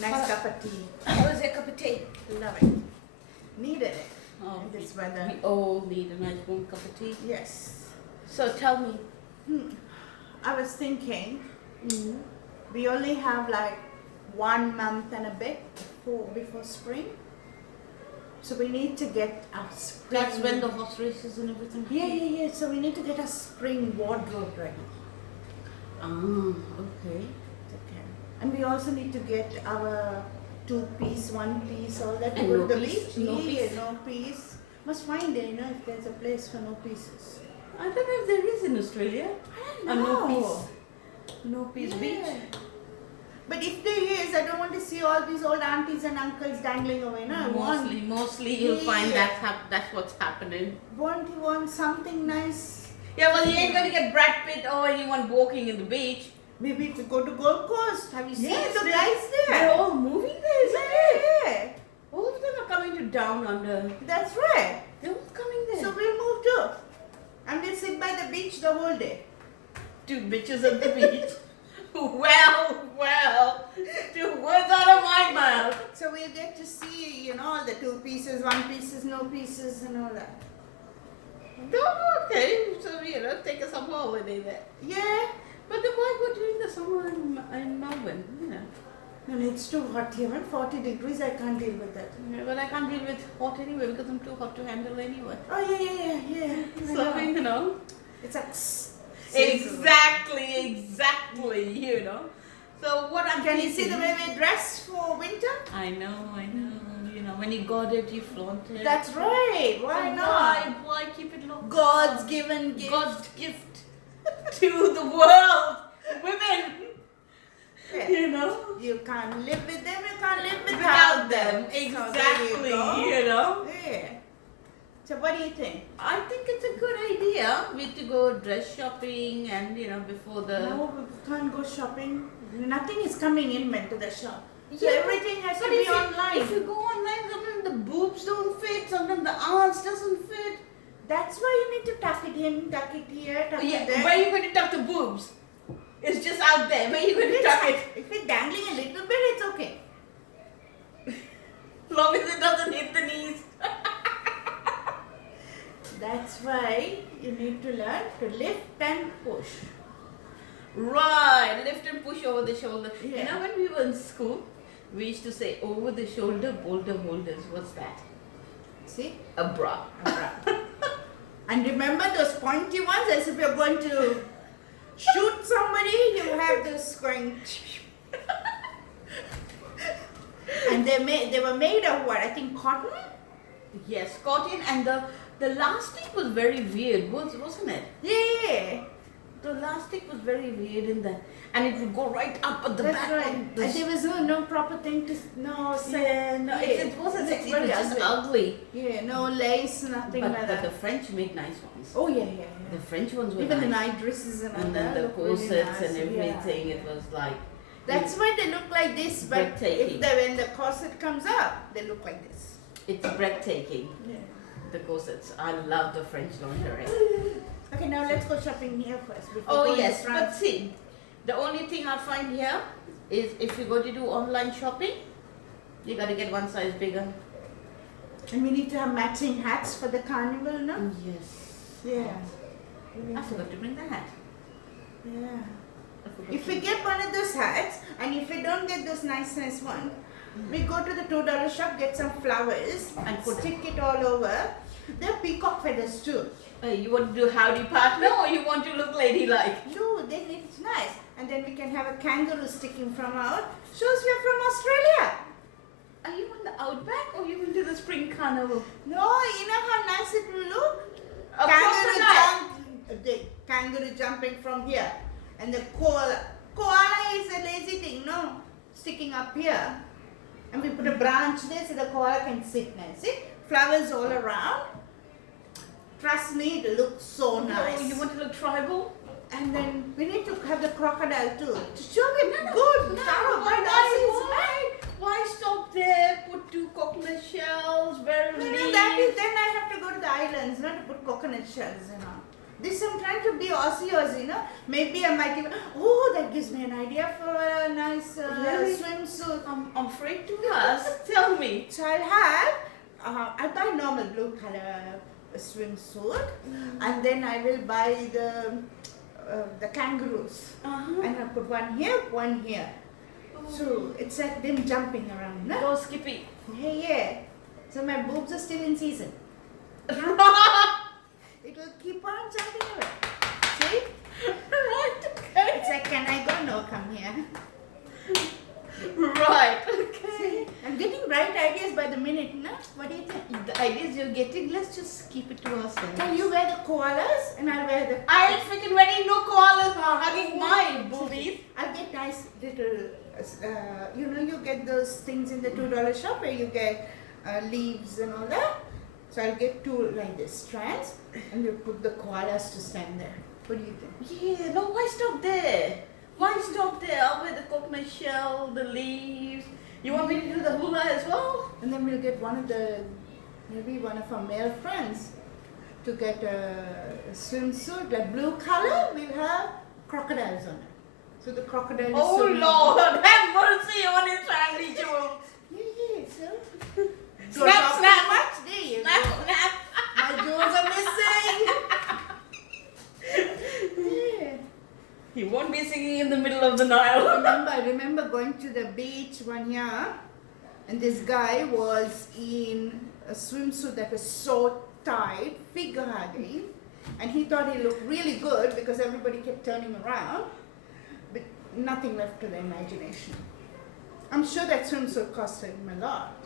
Nice cup of tea. How was your cup of tea? Love it. Needed it Oh, in this we weather. all need a nice warm cup of tea. Yes. So tell me. I was thinking, we only have like 1 month and a bit before spring. So we need to get our spring. That's when the horse races and everything. Yeah. So we need to get a spring wardrobe ready. Ah, okay. Okay. And we also need to get our 2-piece, 1-piece, all that to And go no to the piece? beach. No Yeah, piece? no piece. Must find it, if there's a place for no pieces. I don't know if there is in Australia. I A no know. piece. No piece Yeah. beach. But if there is, I don't want to see all these old aunties and uncles dangling away. No, Mostly you'll find Yeah. that's what's happening. You want something nice? Yeah, well, you ain't gonna get Brad Pitt or anyone walking in the beach. Maybe to go to Gold Coast. Have you seen Yes, the they- guys They're there? all moving there, isn't it? Yeah, All of them are coming to Down Under. that's right. They're all coming there. So we'll move too. And we'll sit by the beach the whole day. Two bitches at the beach. Well, 2 words out of my mouth. So we'll get to see, all the 2 pieces, 1 pieces, no pieces, and all that. Oh, okay. So, take a summer holiday there. Yeah. But then why go during the summer in Melbourne? No, it's too hot here. 40 degrees, I can't deal with that. Yeah, but I can't deal with hot anyway because I'm too hot to handle anyway. Oh, yeah. I So, know. It's like... Exactly. So what I'm Can you see thinking- the way we dress for winter? I know. When you got it, you flaunt it. That's right. Why So not? Why keep it low? God's given gift. God's gift to the world, women. Yeah. You can't live with them, you can't live Without them, So there you exactly. go. Yeah. So what do you think? I think it's a good idea. We to go dress shopping and before the. No, we can't go shopping. Nothing is coming in to the shop. So Yeah, everything has to but be if you- online. If you go online, sometimes the boobs don't fit, sometimes the arms doesn't fit. That's why you need to tuck it in, tuck it here, tuck Yeah, it there. where are you going to tuck the boobs? It's just out there. Where are you going to tuck it? If it's dangling a little bit, it's okay. As long as it doesn't hit the knees. That's why you need to learn to lift and push. Right, lift and push over the shoulder. Yeah. When we were in school, we used to say over the shoulder boulder holders. What's that? See? A bra. And remember those pointy ones, as if you're going to shoot somebody, you have this going. And they were made of what? I think cotton? Yes, cotton, and the elastic was very weird, wasn't it? Yeah. The elastic was very weird in there, and it would go right up at the That's back. right. of And the there was no proper thing to it wasn't sexy. It was just ugly. Yeah, no lace, nothing But, like but the that. French made nice ones. Oh yeah. The French ones were Even the nice. night dresses and all And that. then the look really corsets nice. and everything. Yeah. It was like. That's why they look like this, but Breathtaking. when the corset comes up, they look like this. It's breathtaking. Yeah. The corsets. I love the French lingerie. Okay, now let's go shopping here first. before Oh going to yes, France. but see, the only thing I find here is if you go to do online shopping, you got to get one size bigger. And we need to have matching hats for the carnival, no? Yes. Yeah. I forgot to bring the hat. Yeah. I forgot If to- we get one of those hats, and if we don't get this nice one, we go to the $2 shop, get some flowers, And put stick it all over. There are peacock feathers too. You want to do howdy partner or you want to look ladylike? No, then it's nice. And then we can have a kangaroo sticking from out. Shows we're from Australia. Are you in the outback or you into the spring carnival? No, you know how nice it will look? A crocodile. The kangaroo jumping from here. And the koala is a lazy thing, no? Sticking up here. And we put a branch there so the koala can sit nice. See? Flowers all around. Trust me, it looks so nice. Oh, you want to look tribal? And then we need to have the crocodile too. To show him No, good. no, thorough, why, good why, why stop there? Put 2 coconut shells, very No, leaves. that is, then I have to go to the islands, not to put coconut shells, This I'm trying to be Aussie, no? Maybe I might even. Oh, that gives me an idea for a nice Really? swimsuit. I'm afraid to ask. Tell me. So I'll have. I'll buy normal blue color swimsuit, and then I will buy the kangaroos, and I'll put one here, one here. So it's like them jumping around, no? Go Skippy. Yeah. So my boobs are still in season. It will keep on jumping around. See? Right, okay. It's like, can I go? No, come here. Right, okay. See? I'm getting bright ideas by the minute, no? What do you think? The ideas you're getting, let's just keep it to ourselves. Can you wear the koalas and I'll wear the. I ain't freaking wearing no koalas now, hugging my boobies. I'll get nice little, you get those things in the $2 shop where you get leaves and all that. So I'll get two like this strands and we'll put the koalas to stand there. What do you think? Yeah, no, why stop there? Why stop there? I'll wear the coconut shell, the leaves. You want me to do the hula as well? And then we'll get maybe one of our male friends to get a swimsuit, like blue color. We'll have crocodiles on it. So the crocodile is Oh swimming. Lord, have mercy on his family jewels. Yeah, so. Snap, snap. Much, there you Snap, go. snap. My jewels are missing. Yeah. He won't be singing in the middle of the Nile. I remember going to the beach one year, and this guy was in a swimsuit that was so tight, figure hugging, and he thought he looked really good because everybody kept turning around, but nothing left to the imagination. I'm sure that swimsuit cost him a lot,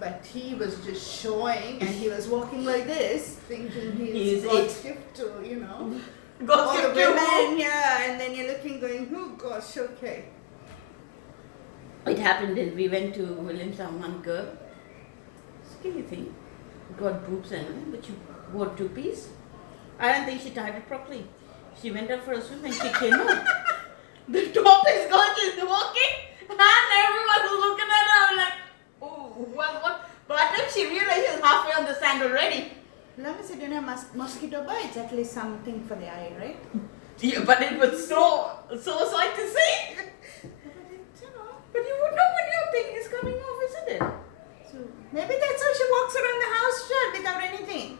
but he was just showing, and he was walking like this, thinking he's God's gift to, all the women, yeah, and then you're looking, going, oh gosh, okay. It happened that we went to Williamstown, one girl, skinny thing, got boobs and but she wore two-piece. I don't think she tied it properly. She went out for a swim and she came out. The top is gone, she's walking, and everyone was looking at her. I'm like, oh, what? By the time she realized she was halfway on the sand already. As long as you don't have mosquito bites, at least something for the eye, right? Yeah, but it was so sight to see. But you would know when your thing is coming off, isn't it? So maybe that's how she walks around the house shut without anything.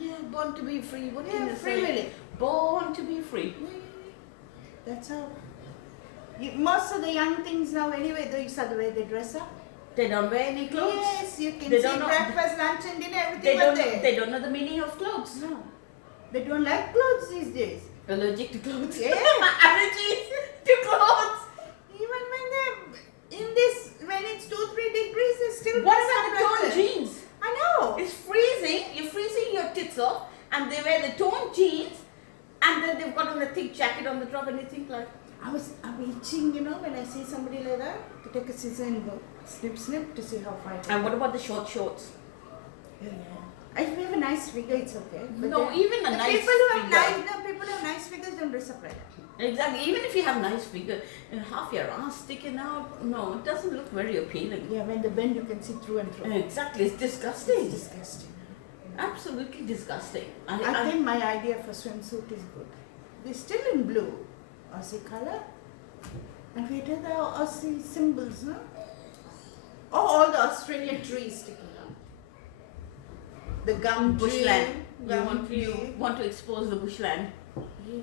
Yeah, born to be free. What can Yeah, you free say? willy. Born to be free. That's how. Most of the young things now, anyway, you saw the way they dress up. They don't wear any clothes. Yes, you can They see don't know- breakfast, lunch, and dinner, everything They was don't. there. They don't know the meaning of clothes. No, they don't like clothes these days. Allergic to clothes. Yeah. Allergies to clothes. Even when they're when it's 2-3 degrees, they still What dress about up the like torn that. jeans? I know. It's freezing. You're freezing your tits off, and they wear the torn jeans, and then they've got on a thick jacket on the top, and you think like, I'm itching, when I see somebody like that, to take a scissor and go snip to see how far it and what about the short shorts? Yeah. If you have a nice figure, it's okay. But No, even a the nice people who have figure. people who have nice figures don't dress up like that. Exactly. Even if you have nice figure and half your ass sticking out, no, it doesn't look very appealing. Yeah, when they bend, you can see through and through. Exactly. It's disgusting. It's disgusting. Absolutely disgusting. I think my idea for swimsuit is good. They're still in blue, Aussie color, and we did the Aussie symbols, no? Oh, all the Australian trees sticking out. The gum tree. bushland. You gum want tree. to expose the bushland. Yeah.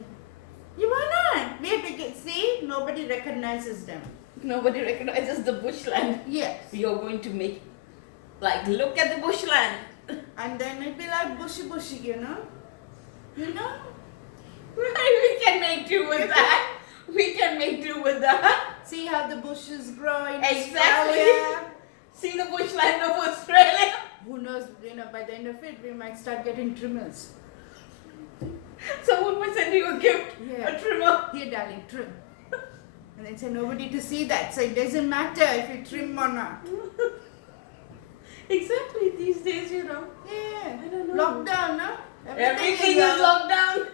Yeah, why not? We have to see, nobody recognizes them. Nobody recognizes the bushland. Yes. You're going to make look at the bushland. And then it'd be like bushy, You know? Right, we can make do with that. We can make do with that. See how the bushes grow in Exactly. Australia. See the bushland of Australia. Who knows, by the end of it, we might start getting trimmers. Someone might send you a gift, Yeah. a trimmer. Here, darling, trim. And then say nobody to see that. So it doesn't matter if you trim or not. Exactly, these days, Yeah. I don't know. Lockdown, no? Everything is locked down.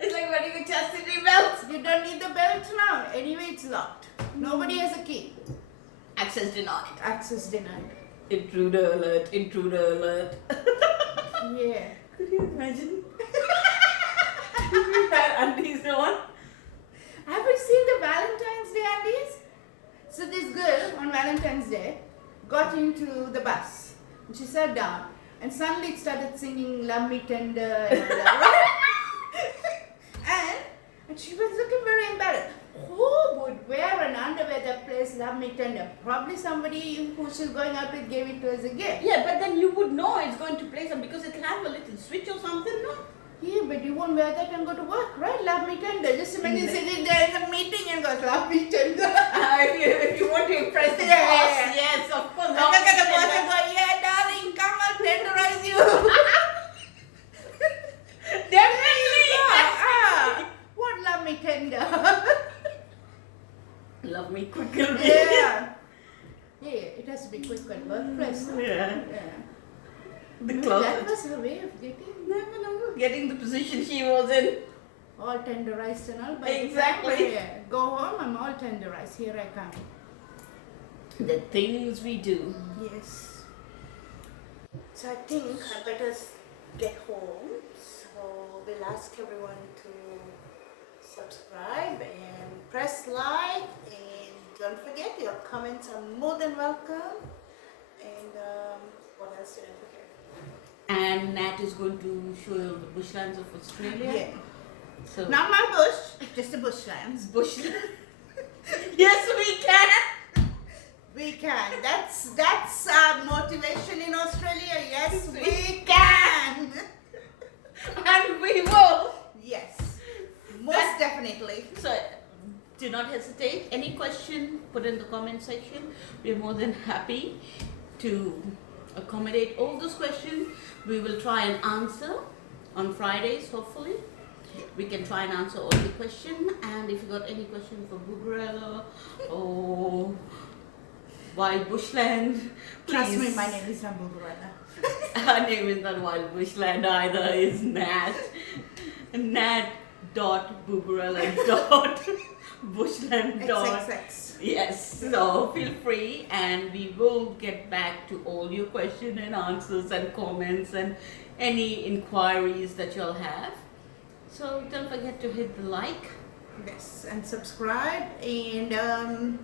It's like wearing a chastity belt. You don't need the belt now. Anyway, it's locked. Nobody has a key. Access denied. Access denied. Intruder alert, intruder alert. Yeah. Could you imagine? had undies on. Have you seen the Valentine's Day undies? So this girl on Valentine's Day got into the bus and she sat down and suddenly it started singing Love Me Tender and all that. and she was looking very embarrassed. Who would wear an underwear that plays Love Me Tender? Probably somebody who she's going out with gave it to her as a gift. Yeah, but then you would know it's going to play some because it'll have a little switch or something, no? Yeah, but you won't wear that and go to work, right? Love Me Tender. Just imagine sitting there in a meeting and goes, Love Me Tender. If you want to impress the Yeah, boss, yeah. yes, of course. And Love look Me at the boss Tender. and go, yeah, darling, come I'll tenderize you. Definitely. What Love Me Tender? Love me quicker. Yeah. Yeah, it has to be quick at workplace. No? Yeah. Yeah. The That closet. was her way of getting Never know. Getting the position she was in. all tenderized and all. But Exactly. yeah, go home, I'm all tenderized. Here I come. The things we do. Yes. So I think I better get home. So we'll ask everyone to subscribe and press like, and don't forget your comments are more than welcome. And what else did I forget? And Nat is going to show you the bushlands of Australia. Yeah. So Not my bush, just the bushlands. bushland. Yes, we can. We can. That's our motivation in Australia. Yes, we can. And we will. Yes, most definitely. So do not hesitate. Any question, put in the comment section. We're more than happy to accommodate all those questions. We will try and answer on Fridays, hopefully. We can try and answer all the questions. And if you got any question for Buberella or Wild Bushland, Trust me, please. my name is not Buberella. Her name is not Wild Bushland either, it's Nat. Nat.buberella.bushland. XXX. Yes, so feel free and we will get back to all your questions and answers and comments and any inquiries that you'll have. So don't forget to hit the like. Yes, and subscribe. And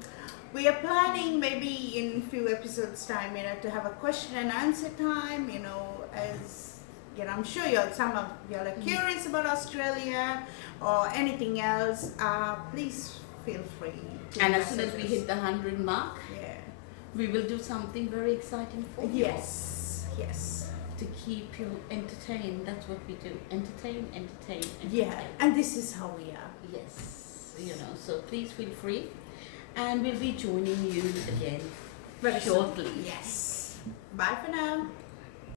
we are planning maybe in few episodes time, to have a question and answer time. As I'm sure some of y'all are curious about Australia or anything else. Please feel free. To And as soon as message we us. hit the 100 mark, Yeah. we will do something very exciting for you. Yes. Yes. To keep you entertained. That's what we do. Entertain. Yeah. And this is how we are. Yes. So please feel free. And we'll be joining you again Very soon. shortly. Yes. Bye for now.